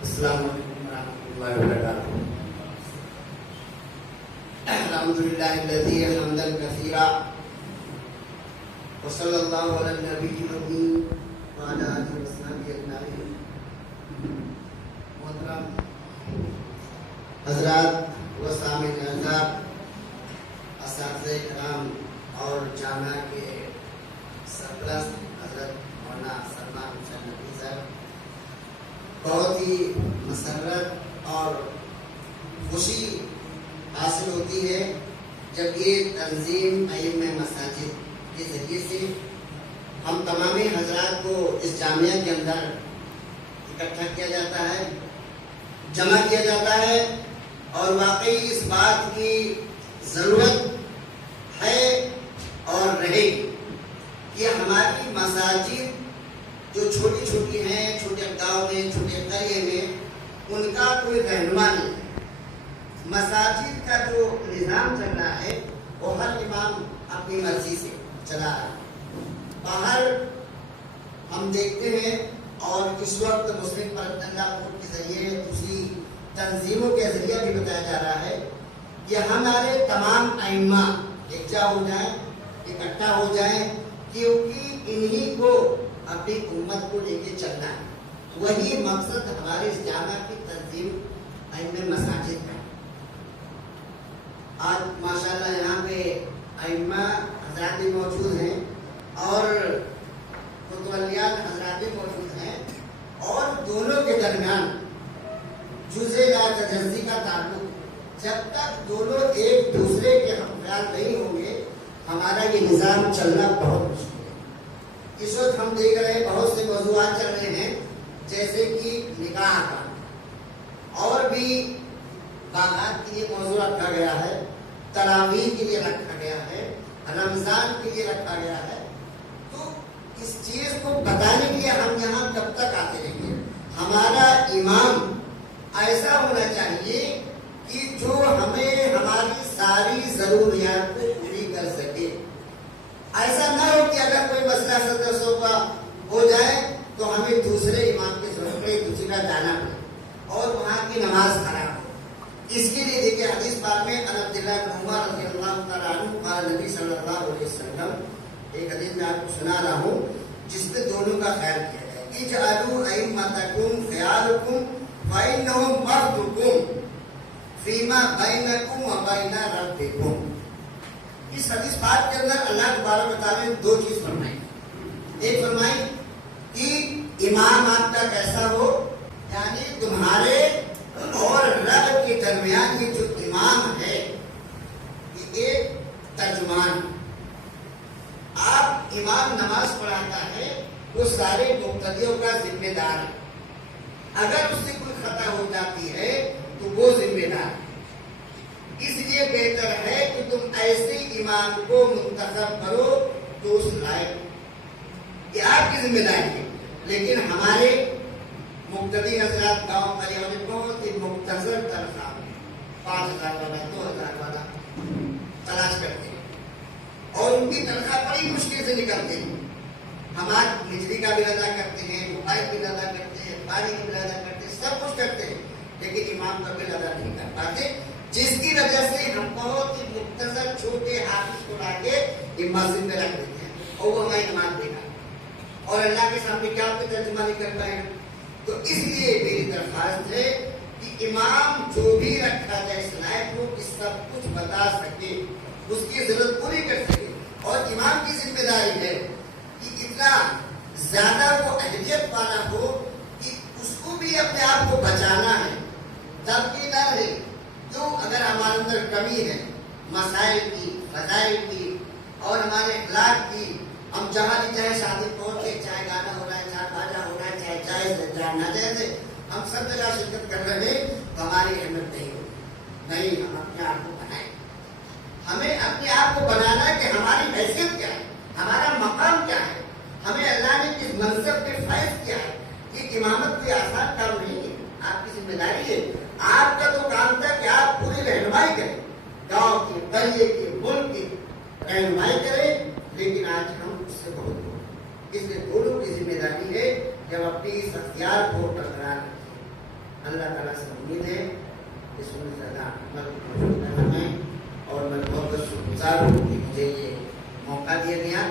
السلام علیکم ورحمۃ اللہ وبرکاتہ. الحمد للہ الذی حمدا کثیرا وصلی اللہ علی النبی الامین وعلی آلہ وصحبہ اجمعین. محترم حضرات و سامعین اعزاز، اساتذہ کرام اور جامعہ کے سرپرست حضرت مولانا سلمان حسین نقوی صاحب، بہت ہی مسرت اور خوشی حاصل ہوتی ہے جب یہ تنظیم ائمہ مساجد کے ذریعے سے ہم تمامی حضرات کو اس جامعہ کے اندر اکٹھا کیا جاتا ہے، جمع کیا جاتا ہے. اور واقعی اس بات کی ضرورت ہے اور رہے گی کہ ہماری مساجد جو چھوٹی چھوٹی ہیں، چھوٹے گاؤں میں، چھوٹے قریے میں، ان کا کوئی رہنما نہیں ہے. مساجد کا جو نظام چل رہا ہے وہ ہر امام اپنی مرضی سے چلا رہا ہے. باہر ہم دیکھتے ہیں اور اس وقت مسلم پرگنہ بورڈ کے ذریعے دوسری تنظیموں کے ذریعے بھی بتایا جا رہا ہے کہ ہمارے تمام ائمہ یکجا ہو جائیں، اکٹھا ہو جائیں، کیونکہ انہی کو اپنی امت کو لے کے چلنا ہے. وہی مقصد ہمارے اس جامعہ کی تنظیم ائمہ مساجد کا. آج ماشاءاللہ یہاں پہ ائمہ حضرات بھی موجود ہیں اور متولیان حضرات بھی موجود ہیں، اور دونوں کے درمیان جزء لا تجزی کا تعلق. جب تک دونوں ایک دوسرے کے ہم خیال نہیں ہوں گے ہمارا یہ نظام چلنا بہت مشکل ہے. اس وقت ہم دیکھ رہے ہیں بہت سے موضوعات چل رہے ہیں، جیسے کہ نکاح کا، اور بھی باغات کے لیے موضوع رکھا گیا ہے، تراویح کے لیے رکھا گیا ہے، رمضان کے لیے رکھا گیا ہے. تو اس چیز کو بتانے کے لیے ہم یہاں کب تک آتے رہیں گے؟ ہمارا امام ایسا ہونا چاہیے کہ جو ہمیں ہماری ساری ضروریات کو پوری کر سکے. ایسا نہ ہو کہ اگر کوئی مسئلہ 700 کا ہو جائے تو ہمیں دوسرے امام کے ضرورت پڑے، دوسری کا جانا پڑے اور وہاں کی نماز خراب ہو. اس کے لیے دیکھیں حدیث پاک میں عبداللہ بن عمر رضی اللہ تعالیٰ عنہ قال نبی صلی اللہ علیہ وسلم، ایک حدیث میں آپ کو سنا رہا ہوں جس میں دونوں کا خیال کیا جائے. اجعلوا ائمتکم خیارکم فإنہم مردکم فیما بینکم و بین ربکم. اس حدیث پاک کے اندر اللہ تبارک و تعالیٰ نے دو چیز فرمائی. ایک فرمائی کہ امام آپ کا کیسا ہو، یعنی تمہارے اور رب کے درمیان یہ جو امام ہے یہ ایک ترجمان. آپ امام نماز پڑھاتا ہے، وہ سارے مقتدیوں کا ذمہ دار ہے. اگر اس سے کوئی خطا ہو جاتی ہے تو وہ ذمہ دار ہے. اس لیے بہتر ہے کہ تم ایسے امام کو منتخب کرو جو اس لائق، یہ آپ کی ذمہ داری ہے. لیکن ہمارے مقتدی حضرات گاؤں قریوں میں بہت ہی مختصر تنخواہ 5,000 والا 2,000 والا تلاش کرتے ہیں اور ان کی تنخواہ بڑی مشکل سے نکلتے ہیں. ہمارے بجلی کا بل ادا کرتے ہیں، موبائل بل ادا کرتے ہیں، پانی کا بل ادا کرتے ہیں، سب کچھ کرتے ہیں، لیکن امام کا بل ادا نہیں کر پاتے، جس کی وجہ سے ہم بہت ہی مختصر چھوٹے حافظ کو لا کے مسجد میں رکھ دیتے ہیں اور وہ ہماری نماز دے گا اور اللہ کے سامنے کیا آپ ترجمہ نہیں کر پائے گا. تو اس لیے میری درخواست ہے کہ امام جو بھی رکھا جائے اس لائق کو کہ سب کچھ بتا سکے، اس کی ضرورت پوری کر سکے. اور امام کی ذمہ داری ہے کہ اتنا زیادہ وہ اہلیت والا ہو کہ اس کو بھی اپنے آپ کو بچانا ہے، دبکی نہ رہے. جو اگر ہمارے اندر کمی ہے مسائل کی، فضائل کی اور ہمارے اخلاق کی، ہم جہاں بھی چاہے شادی پہنچے، چاہے گانا ہو رہا ہے، چاہے باجا ہو رہا ہے، چاہے جائز ہے چاہے ناجائز ہے، ہم سب جگہ شرکت کر رہے ہیں تو ہماری اہمیت نہیں ہوگی. نہیں، ہم اپنے آپ کو بنائیں. ہمیں اپنے آپ کو بنانا ہے کہ ہماری حیثیت کیا ہے، ہمارا مقام کیا ہے، ہمیں اللہ نے کس منصب پہ فائز کیا ہے. یہ امامت کوئی آسان کام نہیں ہے، آپ کی ذمہ داری ہے. آپ کا تو کام تھا کہ آپ پوری رہنمائی کریں، گاؤں کی، قریے کی، ملک کی رہنمائی کریں. لیکن آج ہم اس سے بہت دور. اس لیے دونوں کی ذمہ داری ہے جب اپنی اس اختیار کو برقرار رکھیں. اللہ تعالیٰ سے امید ہے کہ سنت زیادہ عمل کو ہمیں، اور میں بہت شکر گزار ہوں کہ مجھے یہ موقع دیا گیا.